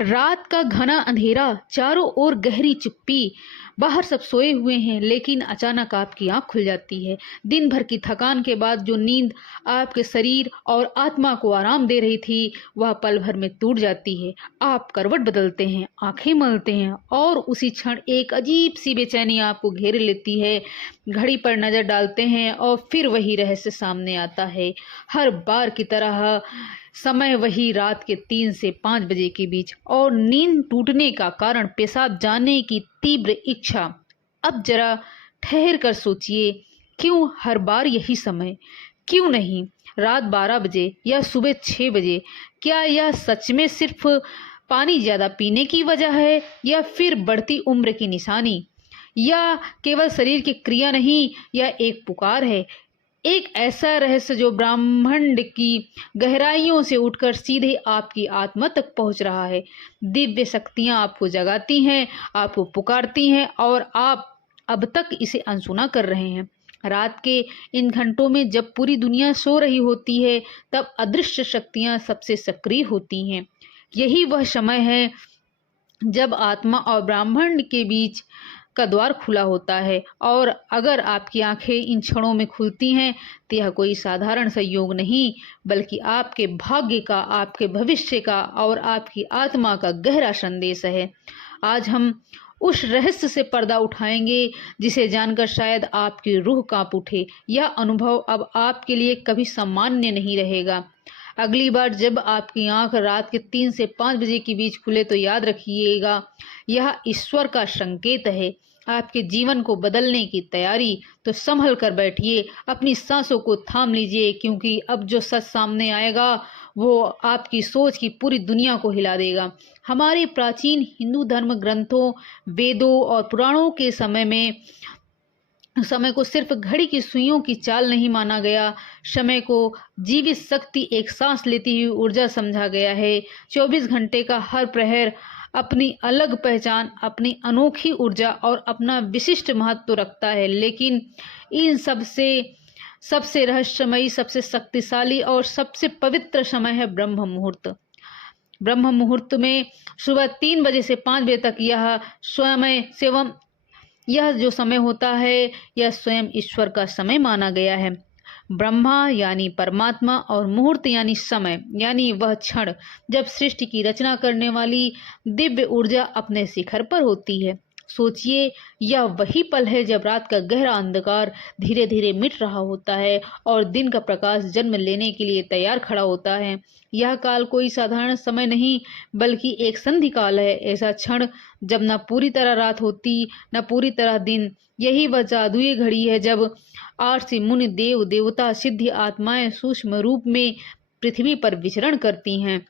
रात का घना अंधेरा, चारों ओर गहरी चुप्पी। बाहर सब सोए हुए हैं, लेकिन अचानक आपकी आंख खुल जाती है। दिन भर की थकान के बाद जो नींद आपके शरीर और आत्मा को आराम दे रही थी, वह पल भर में टूट जाती है। आप करवट बदलते हैं, आंखें मलते हैं और उसी क्षण एक अजीब सी बेचैनी आपको घेर लेती है। घड़ी पर नजर डालते हैं और फिर वही रहस्य सामने आता है। हर बार की तरह समय वही, रात के 3 से 5 बजे के बीच, और नींद टूटने का कारण पेशाब जाने की तीव्र इच्छा। अब जरा ठहर कर सोचिए, क्यों हर बार यही समय? क्यों नहीं रात 12 बजे या सुबह 6 बजे? क्या यह सच में सिर्फ पानी ज्यादा पीने की वजह है, या फिर बढ़ती उम्र की निशानी, या केवल शरीर की क्रिया नहीं, यह एक पुकार है, एक ऐसा रहस्य जो ब्रह्मांड की गहराइयों से उठकर सीधे आपकी आत्मा तक पहुंच रहा है। दिव्य शक्तियां आपको जगाती हैं, आपको पुकारती हैं, और आप अब तक इसे अनसुना कर रहे हैं। रात के इन घंटों में जब पूरी दुनिया सो रही होती है, तब अदृश्य शक्तियां सबसे सक्रिय होती हैं। यही वह समय है जब आत्मा और ब्रह्मांड के बीच का द्वार खुला होता है। और अगर आपकी आंखें इन क्षणों में खुलती हैं, तो यह कोई साधारण संयोग नहीं, बल्कि आपके भाग्य का, आपके भविष्य का और आपकी आत्मा का गहरा संदेश है। आज हम उस रहस्य से पर्दा उठाएंगे जिसे जानकर शायद आपकी रूह कांप उठे। यह अनुभव अब आपके लिए कभी सामान्य नहीं रहेगा। अगली बार जब आपकी आंख रात के 3 से 5 बजे के बीच खुले, तो याद रखिएगा, यह ईश्वर का संकेत है, आपके जीवन को बदलने की तैयारी। तो संभल कर बैठिए, अपनी सांसों को थाम लीजिए, क्योंकि अब जो सच सामने आएगा वो आपकी सोच की पूरी दुनिया को हिला देगा। हमारे प्राचीन हिंदू धर्म ग्रंथों, वेदों और पुराणों के समय को सिर्फ घड़ी की सुइयों की चाल नहीं माना गया। समय को जीवित शक्ति, एक सांस लेती हुई ऊर्जा समझा गया है। 24 घंटे का हर प्रहर अपनी अलग पहचान, अपनी अनोखी ऊर्जा और अपना विशिष्ट महत्व रखता है। लेकिन इन सबसे रहस्यमयी, सबसे शक्तिशाली और सबसे पवित्र समय है ब्रह्म मुहूर्त। ब्रह्म मुहूर्त में सुबह 3 बजे से 5 बजे तक यह जो समय होता है, यह स्वयं ईश्वर का समय माना गया है। ब्रह्मा यानी परमात्मा और मुहूर्त यानी समय, यानी वह क्षण जब सृष्टि की रचना करने वाली दिव्य ऊर्जा अपने शिखर पर होती है। सोचिए, यह वही पल है जब रात का गहरा अंधकार धीरे धीरे मिट रहा होता है और दिन का प्रकाश जन्म लेने के लिए तैयार खड़ा होता है। यह काल कोई साधारण समय नहीं, बल्कि एक संधि काल है, ऐसा क्षण जब न पूरी तरह रात होती, न पूरी तरह दिन। यही वह जादुई घड़ी है जब आर्षि, मुनि, देव, देवता, सिद्ध आत्माएं सूक्ष्म रूप में पृथ्वी पर विचरण करती हैं।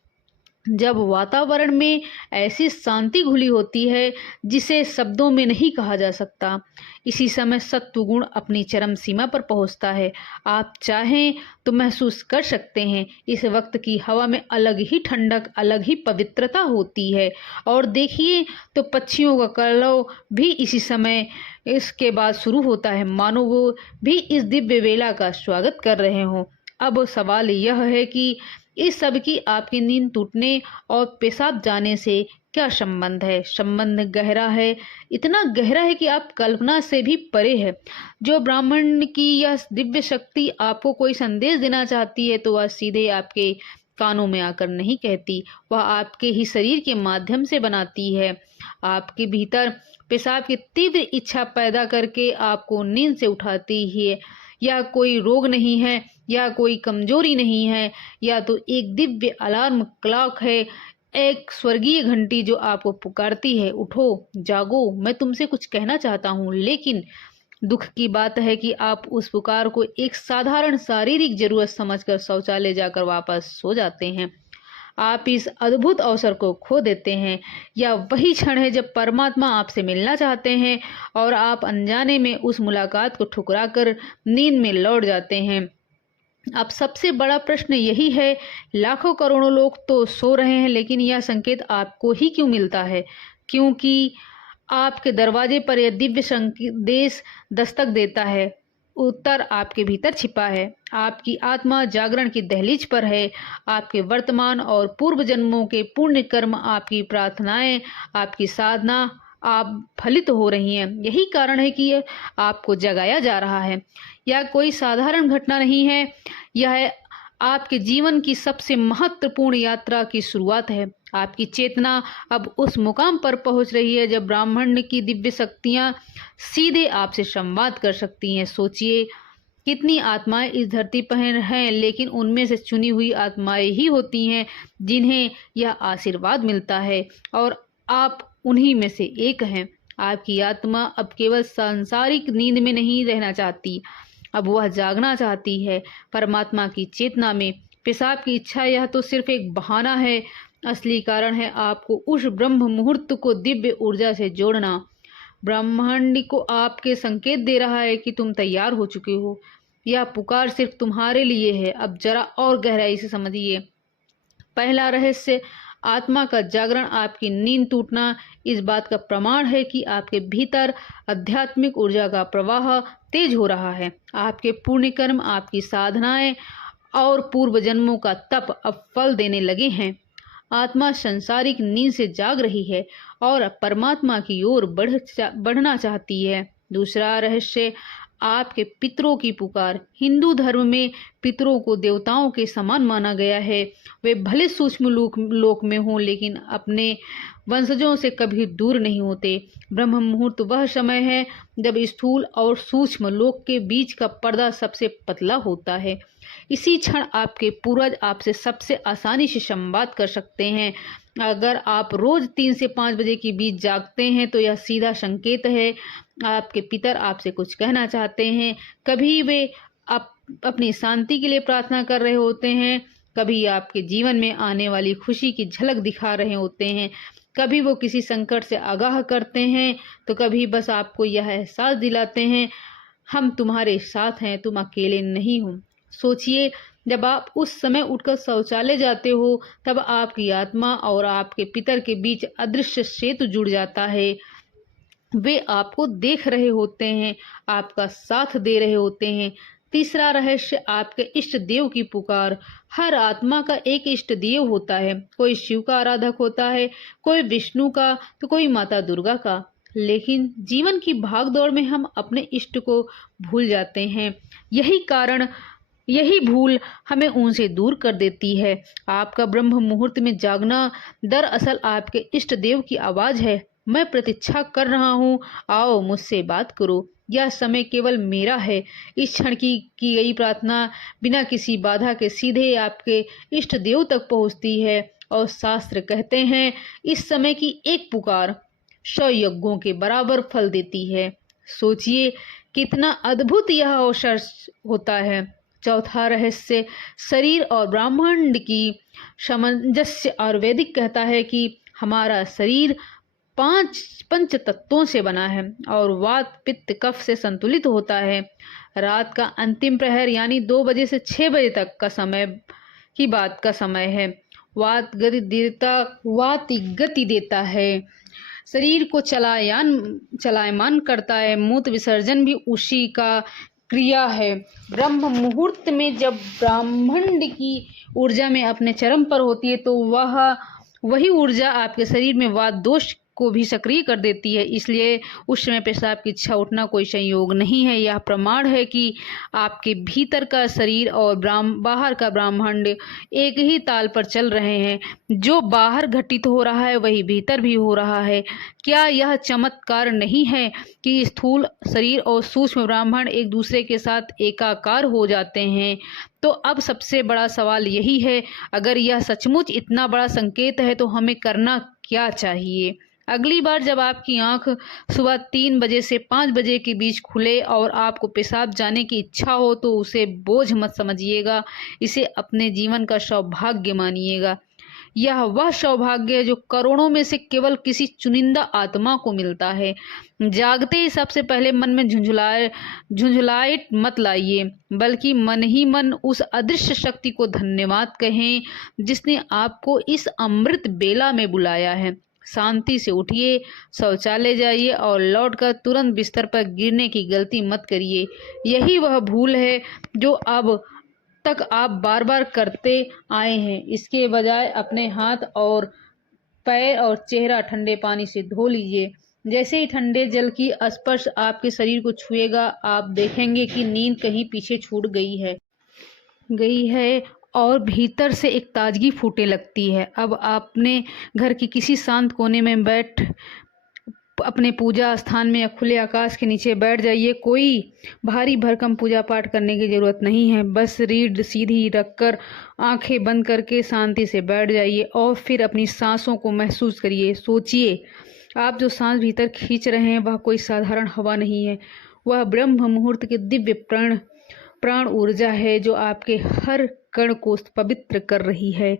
जब वातावरण में ऐसी शांति घुली होती है जिसे शब्दों में नहीं कहा जा सकता। इसी समय सत्व गुण अपनी चरम सीमा पर पहुंचता है। आप चाहें तो महसूस कर सकते हैं, इस वक्त की हवा में अलग ही ठंडक, अलग ही पवित्रता होती है। और देखिए तो पक्षियों का कलरव भी इसी समय इसके बाद शुरू होता है, मानो वो भी इस दिव्य वेला का स्वागत कर रहे हों। अब सवाल यह है कि इस सब की आपकी नींद टूटने और पेशाब जाने से क्या संबंध है? संबंध गहरा है, इतना गहरा है कि आप कल्पना से भी परे है। जो ब्राह्मण की यह दिव्य शक्ति आपको कोई संदेश देना चाहती है, तो वह सीधे आपके कानों में आकर नहीं कहती, वह आपके ही शरीर के माध्यम से बनाती है। आपके भीतर पेशाब की तीव्र इच्छा पैदा करके आपको नींद से उठाती है। यह कोई रोग नहीं है, या कोई कमजोरी नहीं है, या तो एक दिव्य अलार्म क्लॉक है, एक स्वर्गीय घंटी जो आपको पुकारती है, उठो, जागो, मैं तुमसे कुछ कहना चाहता हूँ। लेकिन दुख की बात है कि आप उस पुकार को एक साधारण शारीरिक जरूरत समझकर शौचालय जाकर वापस सो जाते हैं। आप इस अद्भुत अवसर को खो देते हैं। यह वही क्षण है जब परमात्मा आपसे मिलना चाहते हैं और आप अनजाने में उस मुलाकात को ठुकराकर नींद में लौट जाते हैं। अब सबसे बड़ा प्रश्न यही है, लाखों करोड़ों लोग तो सो रहे हैं, लेकिन यह संकेत आपको ही क्यों मिलता है? क्योंकि आपके दरवाजे पर यह दिव्य संदेश दस्तक देता है। उत्तर आपके भीतर छिपा है। आपकी आत्मा जागरण की दहलीज पर है। आपके वर्तमान और पूर्व जन्मों के पुण्य कर्म, आपकी प्रार्थनाएं, आपकी साधना आप फलित हो रही हैं। यही कारण है कि आपको जगाया जा रहा है। यह कोई साधारण घटना नहीं है, यह आपके जीवन की सबसे महत्वपूर्ण यात्रा की शुरुआत है। आपकी चेतना अब उस मुकाम पर पहुंच रही है जब ब्रह्मांड की दिव्य शक्तियां सीधे आपसे संवाद कर सकती हैं। सोचिए, कितनी आत्माएं इस धरती पर हैं, लेकिन उनमें से चुनी हुई आत्माएं ही होती हैं जिन्हें यह आशीर्वाद मिलता है, और आप उन्हीं में से एक हैं। आपकी आत्मा अब केवल सांसारिक नींद में नहीं रहना चाहती, अब वह जागना चाहती है परमात्मा की चेतना में। पेशाब की इच्छा यह तो सिर्फ एक बहाना है, असली कारण है आपको उस ब्रह्म मुहूर्त को दिव्य ऊर्जा से जोड़ना। ब्रह्मांड को आपके संकेत दे रहा है कि तुम तैयार हो चुके हो। यह पुकार सिर्फ तुम्हारे लिए है। अब जरा और गहराई से समझिए। पहला रहस्य, आत्मा का जागरण, आपकी नींद टूटना इस बात का प्रमाण है कि आपके भीतर आध्यात्मिक ऊर्जा का प्रवाह तेज हो रहा है। आपके पुण्य कर्म, आपकी साधनाएं और पूर्व जन्मों का तप अब फल देने लगे हैं। आत्मा संसारिक नींद से जाग रही है और परमात्मा की ओर बढ़ना चाहती है। दूसरा रहस्य, आपके पितरों की पुकार। हिंदू धर्म में पितरों को देवताओं के समान माना गया है। वे भले सूक्ष्म लोक में हों, लेकिन अपने वंशजों से कभी दूर नहीं होते। ब्रह्म मुहूर्त वह समय है जब स्थूल और सूक्ष्म लोक के बीच का पर्दा सबसे पतला होता है। इसी क्षण आपके पूर्वज आपसे सबसे आसानी से संवाद कर सकते हैं। अगर आप रोज 3 से 5 बजे के बीच जागते हैं तो यह सीधा संकेत है आपके पितर आपसे कुछ कहना चाहते हैं। कभी वे अपनी शांति के लिए प्रार्थना कर रहे होते हैं, कभी आपके जीवन में आने वाली खुशी की झलक दिखा रहे होते हैं, कभी वो किसी संकट से आगाह करते हैं, तो कभी बस आपको यह एहसास दिलाते हैं, हम तुम्हारे साथ हैं, तुम अकेले नहीं हो। सोचिए, जब आप उस समय उठकर शौचालय जाते हो, तब आपकी आत्मा और आपके पितर के बीच अदृश्य सेतु जुड़ जाता है। वे आपको देख रहे होते हैं, आपका साथ दे रहे होते हैं। तीसरा रहस्य, आपके इष्ट देव की पुकार। हर आत्मा का एक इष्ट देव होता है। कोई शिव का आराधक होता है, कोई विष्णु का, तो कोई माता दुर्गा का। लेकिन जीवन की भागदौड़ में हम अपने इष्ट को भूल जाते हैं। यही भूल हमें उनसे दूर कर देती है। आपका ब्रह्म मुहूर्त में जागना दरअसल आपके इष्ट देव की आवाज है, मैं प्रतीक्षा कर रहा हूँ, आओ मुझसे बात करो। यह समय केवल मेरा है। इस क्षण की गई प्रार्थना बिना किसी बाधा के सीधे आपके इष्ट देव तक पहुँचती है, और शास्त्र कहते हैं इस समय की एक पुकार 100 यज्ञों के बराबर फल देती है। सोचिए, कितना अद्भुत यह अवसर होता है। चौथा रहस्य, शरीर और ब्रह्मांड की सामंजस्य। आयुर्वेदिक कहता है कि हमारा शरीर 5 पंच तत्वों से बना है और वात पित्त कफ से संतुलित होता है। रात का अंतिम प्रहर यानी 2 बजे से 6 बजे तक का समय की बात का समय है। वात गति देता है, शरीर को चलायमान करता है। मूत्र विसर्जन भी उसी का क्रिया है। ब्रह्म मुहूर्त में जब ब्रह्मांड की ऊर्जा में अपने चरम पर होती है, तो वही ऊर्जा आपके शरीर में वात दोष को भी सक्रिय कर देती है। इसलिए उस समय पेशाब की इच्छा उठना कोई संयोग नहीं है। यह प्रमाण है कि आपके भीतर का शरीर और बाहर का ब्रह्मांड एक ही ताल पर चल रहे हैं। जो बाहर घटित हो रहा है वही भीतर भी हो रहा है। क्या यह चमत्कार नहीं है कि स्थूल शरीर और सूक्ष्म ब्रह्मांड एक दूसरे के साथ एकाकार हो जाते हैं? तो अब सबसे बड़ा सवाल यही है, अगर यह सचमुच इतना बड़ा संकेत है तो हमें करना क्या चाहिए? अगली बार जब आपकी आंख सुबह 3 बजे से 5 बजे के बीच खुले और आपको पेशाब जाने की इच्छा हो, तो उसे बोझ मत समझिएगा, इसे अपने जीवन का सौभाग्य मानिएगा। यह वह सौभाग्य है जो करोड़ों में से केवल किसी चुनिंदा आत्मा को मिलता है। जागते ही सबसे पहले मन में झुंझुलाहट मत लाइए, बल्कि मन ही मन उस अदृश्य शक्ति को धन्यवाद कहें जिसने आपको इस अमृत बेला में बुलाया है। शांति से उठिए, शौचालय जाइए और लौटकर तुरंत बिस्तर पर गिरने की गलती मत करिए। यही वह भूल है जो अब तक आप बार बार करते आए हैं। इसके बजाय अपने हाथ और पैर और चेहरा ठंडे पानी से धो लीजिए। जैसे ही ठंडे जल की स्पर्श आपके शरीर को छुएगा, आप देखेंगे कि नींद कहीं पीछे छूट गई है और भीतर से एक ताजगी फूटने लगती है। अब आपने घर की किसी शांत कोने में बैठ अपने पूजा स्थान में या खुले आकाश के नीचे बैठ जाइए। कोई भारी भरकम पूजा पाठ करने की ज़रूरत नहीं है। बस रीढ़ सीधी रखकर आंखें बंद करके शांति से बैठ जाइए और फिर अपनी सांसों को महसूस करिए। सोचिए, आप जो सांस भीतर खींच रहे हैं वह कोई साधारण हवा नहीं है, वह ब्रह्म मुहूर्त की दिव्य प्राण ऊर्जा है जो आपके हर कण को पवित्र कर रही है।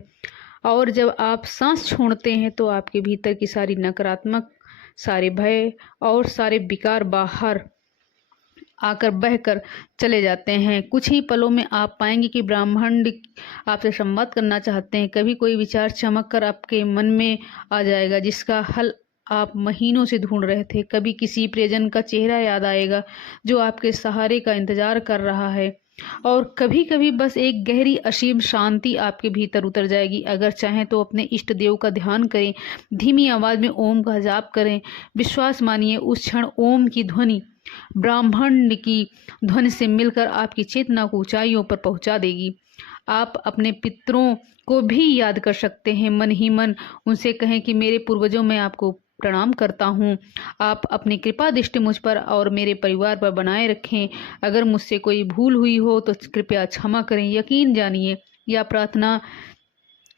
और जब आप सांस छोड़ते हैं तो आपके भीतर की सारी नकारात्मक, सारे भय और सारे विकार बाहर आकर बहकर चले जाते हैं। कुछ ही पलों में आप पाएंगे कि ब्रह्मांड आपसे संवाद करना चाहते हैं। कभी कोई विचार चमक कर आपके मन में आ जाएगा जिसका हल आप महीनों से ढूंढ रहे थे। कभी किसी प्रियजन का चेहरा याद आएगा जो आपके सहारे का इंतजार कर रहा है। और कभी कभी बस एक गहरी असीम शांति आपके भीतर उतर जाएगी। अगर चाहें तो अपने इष्ट देव का ध्यान करें, धीमी आवाज में ओम का जाप करें। विश्वास मानिए, उस क्षण ओम की ध्वनि ब्रह्मांड की ध्वनि से मिलकर आपकी चेतना को ऊंचाइयों पर पहुंचा देगी। आप अपने पितरों को भी याद कर सकते हैं। मन ही मन उनसे कहें कि मेरे पूर्वजों, मैं आपको प्रणाम करता हूँ। आप अपनी कृपा दृष्टि मुझ पर और मेरे परिवार पर बनाए रखें। अगर मुझसे कोई भूल हुई हो तो कृपया क्षमा करें। यकीन जानिए, यह प्रार्थना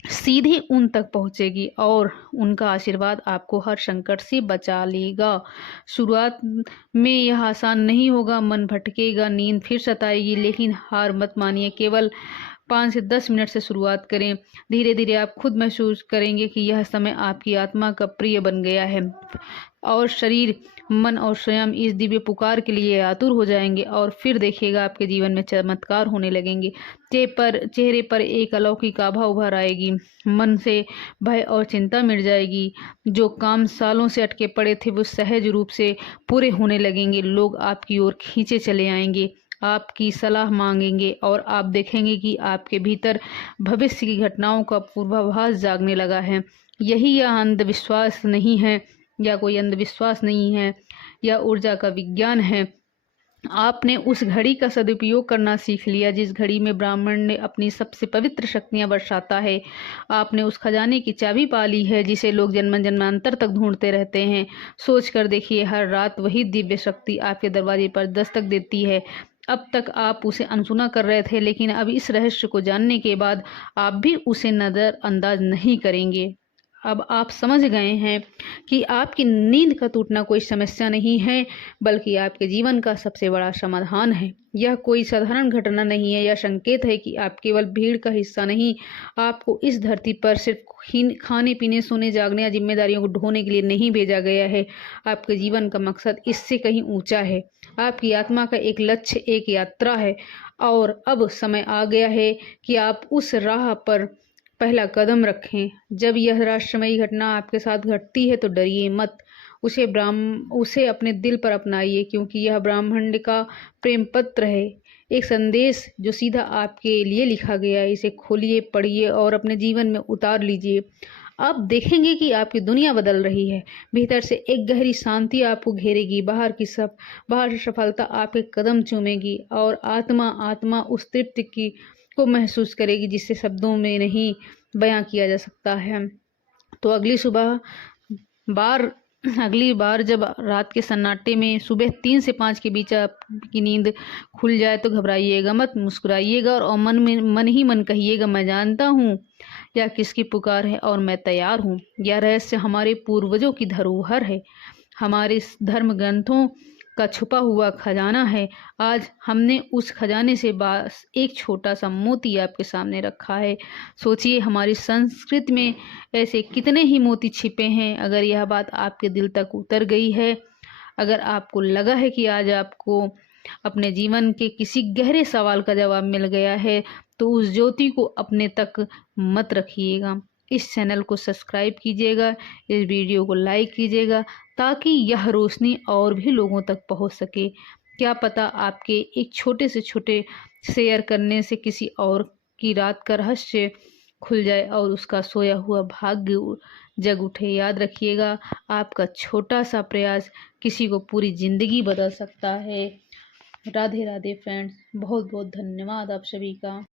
सीधे उन तक पहुंचेगी और उनका आशीर्वाद आपको हर संकट से बचा लेगा। शुरुआत में यह आसान नहीं होगा, मन भटकेगा, नींद फिर सताएगी, लेकिन हार मत मानिए। केवल 5 से 10 मिनट से शुरुआत करें। धीरे धीरे आप खुद महसूस करेंगे कि यह समय आपकी आत्मा का प्रिय बन गया है और शरीर, मन और स्वयं इस दिव्य पुकार के लिए आतुर हो जाएंगे। और फिर देखिएगा, आपके जीवन में चमत्कार होने लगेंगे। चेहरे पर एक अलौकिक आभा उभर आएगी। मन से भय और चिंता मिट जाएगी। जो काम सालों से अटके पड़े थे वो सहज रूप से पूरे होने लगेंगे। लोग आपकी ओर खींचे चले आएंगे, आपकी सलाह मांगेंगे और आप देखेंगे कि आपके भीतर भविष्य की घटनाओं का पूर्वाभास जागने लगा है। यही यह अंधविश्वास नहीं है, या कोई अंधविश्वास नहीं है, यह ऊर्जा का विज्ञान है। आपने उस घड़ी का सदुपयोग करना सीख लिया जिस घड़ी में ब्राह्मण ने अपनी सबसे पवित्र शक्तियां बरसाता है। आपने उस खजाने की चाबी पा ली है जिसे लोग जन्म जन्मांतर तक ढूंढते रहते हैं। सोच कर देखिए, हर रात वही दिव्य शक्ति आपके दरवाजे पर दस्तक देती है। अब तक आप उसे अनसुना कर रहे थे, लेकिन अब इस रहस्य को जानने के बाद आप भी उसे नज़रअंदाज नहीं करेंगे। अब आप समझ गए हैं कि आपकी नींद का टूटना कोई समस्या नहीं है, बल्कि आपके जीवन का सबसे बड़ा समाधान है। यह कोई साधारण घटना नहीं है, यह संकेत है कि आप केवल भीड़ का हिस्सा नहीं। आपको इस धरती पर सिर्फ खाने पीने, सोने, जागने या जिम्मेदारियों को ढोने के लिए नहीं भेजा गया है। आपके जीवन का मकसद इससे कहीं ऊंचा है। आपकी आत्मा का एक लक्ष्य, एक यात्रा है और अब समय आ गया है कि आप उस राह पर पहला कदम रखें। जब यह रहस्यमयी घटना आपके साथ घटती है तो डरिए मत, उसे अपने दिल पर अपनाइए, क्योंकि यह ब्रह्मांड का प्रेम पत्र है, एक संदेश जो सीधा आपके लिए लिखा गया है। इसे खोलिए, पढ़िए और अपने जीवन में उतार लीजिए। आप देखेंगे कि आपकी दुनिया बदल रही है। भीतर से एक गहरी शांति आपको घेरेगी, बाहर से सफलता आपके कदम चूमेगी और आत्मा उस तृप्ति को महसूस करेगी जिसे शब्दों में नहीं बयां किया जा सकता है। तो अगली बार जब रात के सन्नाटे में सुबह 3 से 5 के बीच आपकी नींद खुल जाए तो घबराइएगा मत, मुस्कुराइएगा और मन ही मन कहिएगा, मैं जानता हूँ यह किसकी पुकार है और मैं तैयार हूँ। यह रहस्य हमारे पूर्वजों की धरोहर है, हमारे धर्म ग्रंथों का छुपा हुआ खजाना है। आज हमने उस खजाने से बस एक छोटा सा मोती आपके सामने रखा है। सोचिए, हमारी संस्कृति में ऐसे कितने ही मोती छिपे हैं। अगर यह बात आपके दिल तक उतर गई है, अगर आपको लगा है कि आज आपको अपने जीवन के किसी गहरे सवाल का जवाब मिल गया है, तो उस ज्योति को अपने तक मत रखिएगा। इस चैनल को सब्सक्राइब कीजिएगा, इस वीडियो को लाइक कीजिएगा, ताकि यह रोशनी और भी लोगों तक पहुंच सके। क्या पता आपके एक छोटे से छोटे शेयर करने से किसी और की रात का रहस्य खुल जाए और उसका सोया हुआ भाग्य जग उठे। याद रखिएगा, आपका छोटा सा प्रयास किसी को पूरी जिंदगी बदल सकता है। राधे राधे फ्रेंड्स, बहुत बहुत धन्यवाद आप सभी का।